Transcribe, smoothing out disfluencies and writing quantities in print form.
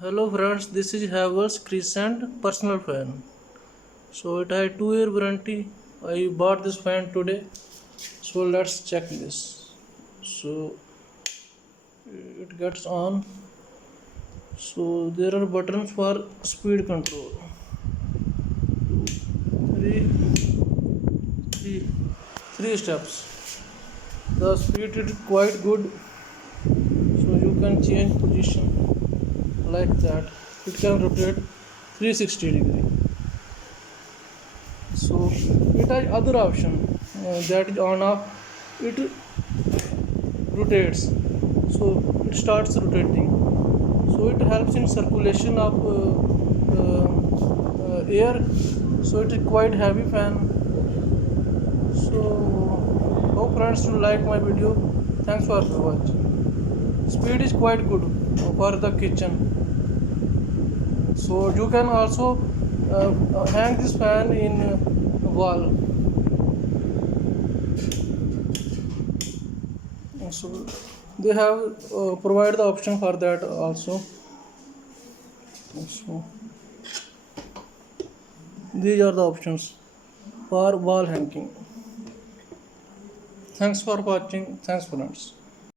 Hello friends, this is Havells Crescent personal fan. So it has 2 year warranty. I bought this fan today. So let's check this. So it gets on. So there are buttons for speed control. Three, three, three steps. The speed is quite good. So you can change position like that. It can rotate 360 degree. So it has other option that is on off. It rotates, so it starts rotating, so it helps in circulation of air. So it is quite heavy fan. So hope friends to like my video. Thanks for watching. Speed is quite good for the kitchen. So you can also hang this fan in wall. So they have provide the option for that also. So these are the options for wall hanging. Thanks for watching. Thanks friends.